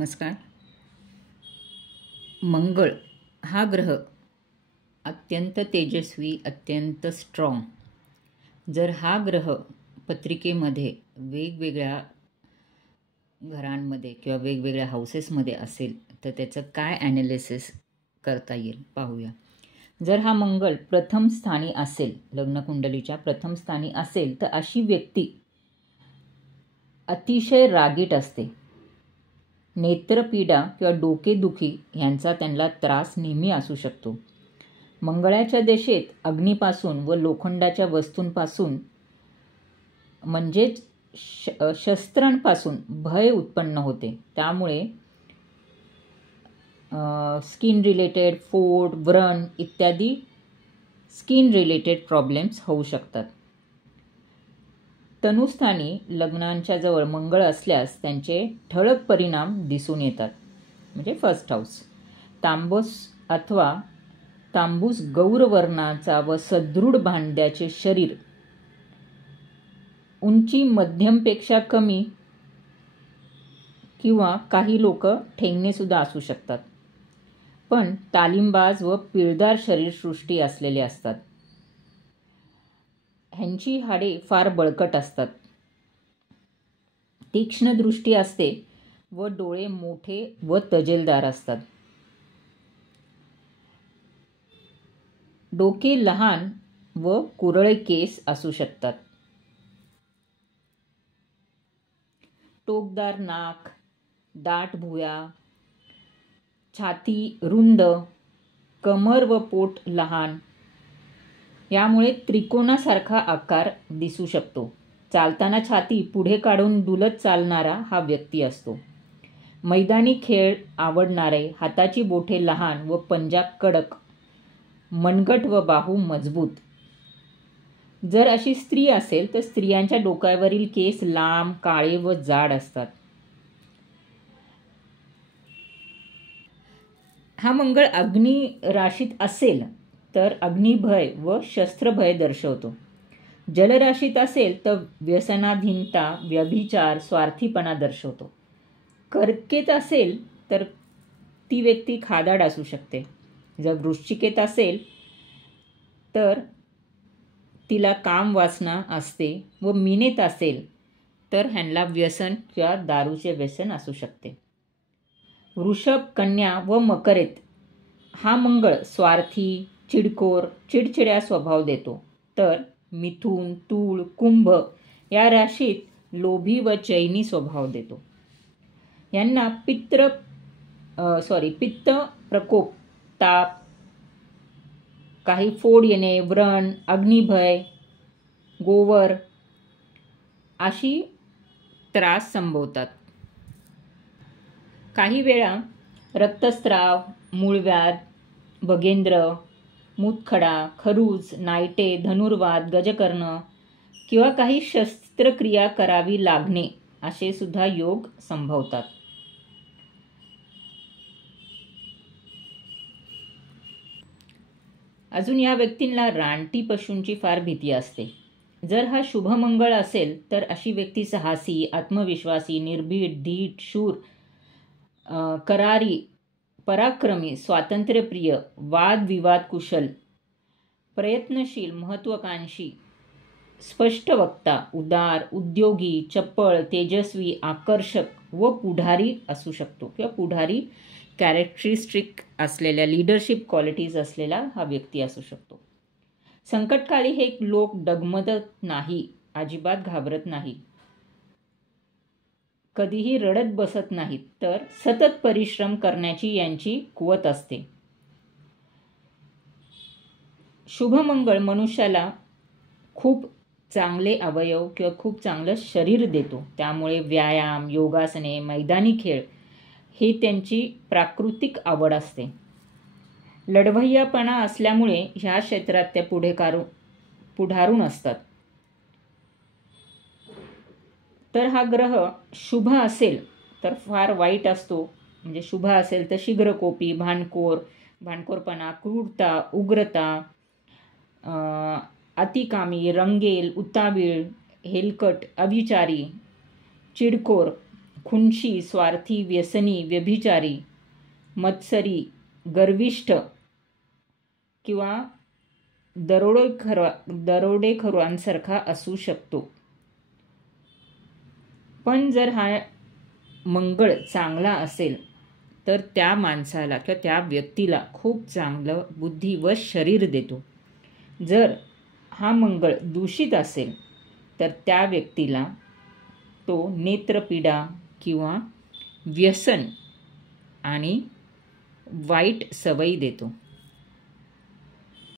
नमस्कार. मंगळ हा ग्रह अत्यंत तेजस्वी, अत्यंत स्ट्रॉंग. जर हा ग्रह पत्रिकेमध्ये वेगवेगळ्या घरांमध्ये किंवा वेगवेगळ्या हाऊसेसमध्ये असेल तर त्याचं काय ॲनालिसिस करता येईल पाहूया. जर हा मंगळ प्रथम स्थानी असेल, लग्नकुंडलीच्या प्रथम स्थानी असेल तर अशी व्यक्ती अतिशय रागीट असते. नेत्रपीडा किंवा डोकेदुखी यांचा त्यांना त्रास नेहमी असू शकतो. मंगळाच्या दिशेत अग्नीपासून व लोखंडाच्या वस्तूंपासून म्हणजेच शस्त्रांपासून भय उत्पन्न होते. त्यामुळे स्किन रिलेटेड फोड, व्रण इत्यादी स्किन रिलेटेड प्रॉब्लेम्स होऊ शकतात. तनुस्थानी लग्नांच्या जवळ मंगळ असल्यास त्यांचे ठळक परिणाम दिसून येतात. म्हणजे फर्स्ट हाऊस तांबूस अथवा तांबूस गौरवर्णाचा व सदृढ भांड्याचे शरीर, उंची मध्यमपेक्षा कमी किंवा काही लोक ठेंगणे सुद्धा असू शकतात, पण तालीमबाज व पिळदार शरीरसृष्टी असलेले असतात. ह्यांची हाडे फार बळकट असतात. तीक्ष्ण दृष्टी असते व डोळे मोठे व तजेलदार असतात. डोके लहान व कुरळे केस असू शकतात. टोकदार नाक, दाट भुवया, छाती रुंद, कमर व पोट लहान, यामुळे त्रिकोणासारखा आकार दिसू शकतो. चालताना छाती पुढे काढून डुलत चालणारा हा व्यक्ती असतो. मैदानी खेळ आवडणारे, हाताची बोटे लहान व पंजा कडक, मनगट व बाहू मजबूत. जर अशी स्त्री असेल तर स्त्रियांच्या डोक्यावरील केस लांब, काळे व जाड असतात. हा मंगळ अग्नी राशीत असेल तर अग्निभय व शस्त्रभय दर्शवतो. जलराशीत असेल तर व्यसनाधीनता, व्यभिचार, स्वार्थीपणा दर्शवतो. कर्केत असेल तर ती व्यक्ती खादाड असू शकते. जर वृश्चिकेत असेल तर तिला काम वासना असते व मीनेत असेल तर ह्यांना व्यसन किंवा दारूचे व्यसन असू शकते. वृषभ, कन्या व मकरेत हा मंगळ स्वार्थी, चिडखोर, चिडचिड्या स्वभाव देतो. तर मिथुन, तूळ, कुंभ या राशीत लोभी व चैनी स्वभाव देतो. यांना पित्त प्रकोप, ताप, काही फोड येणे, व्रण, अग्निभय, गोवर अशी त्रास संभवतात. काही वेळा रक्तस्राव, मूळव्याध, भगेंद्र, मूतखडा, खरूज, नायटे, धनुर्वात, गजकर्ण किंवा काही शस्त्रक्रिया करावी लागणे असे सुद्धा योग संभवतात. अजून या व्यक्तींना रानटी पशूंची फार भीती असते. जर हा शुभ मंगळ असेल तर अशी व्यक्ती साहसी, आत्मविश्वासी, निर्भीड, धीट, शूर, करारी, पराक्रमी, स्वातंत्र्यप्रिय, वादविवाद कुशल, प्रयत्नशील, महत्वाकांक्षी, स्पष्टवक्ता, उदार, उद्योगी, चपळ, तेजस्वी, आकर्षक व पुढारी असू शकतो किंवा पुढारी कॅरेक्टरिस्टिक असलेल्या, लिडरशिप क्वालिटीज असलेला हा व्यक्ती असू शकतो. संकटकाळी हे लोक डगमगत नाही, अजिबात घाबरत नाही, कधीही रडत बसत नाहीत, तर सतत परिश्रम करण्याची यांची कुवत असते. शुभमंगळ मनुष्याला खूप चांगले अवयव किंवा खूप चांगलं शरीर देतो. त्यामुळे व्यायाम, योगासने, मैदानी खेळ ही त्यांची प्राकृतिक आवड असते. लढवय्यापणा असल्यामुळे ह्या क्षेत्रात त्या पुढारून असतात. तर हा ग्रह शुभ असेल तर फार वाईट असतो. म्हणजे शुभ असेल तर शीघ्रकोपी, भांडखोरपणा, क्रूरता, उग्रता, अतिकामी, रंगेल, उतावीळ, हेलकट, अविचारी, चिडखोर, खुंशी, स्वार्थी, व्यसनी, व्यभिचारी, मत्सरी, गर्विष्ठ किंवा दरोडेखोरांसारखा असू शकतो. पण जर हा मंगळ चांगला असेल तर त्या माणसाला किंवा त्या व्यक्तीला खूप चांगलं बुद्धी व शरीर देतो. जर हा मंगळ दूषित असेल तर त्या व्यक्तीला तो नेत्रपीडा किंवा व्यसन आणि वाईट सवयी देतो.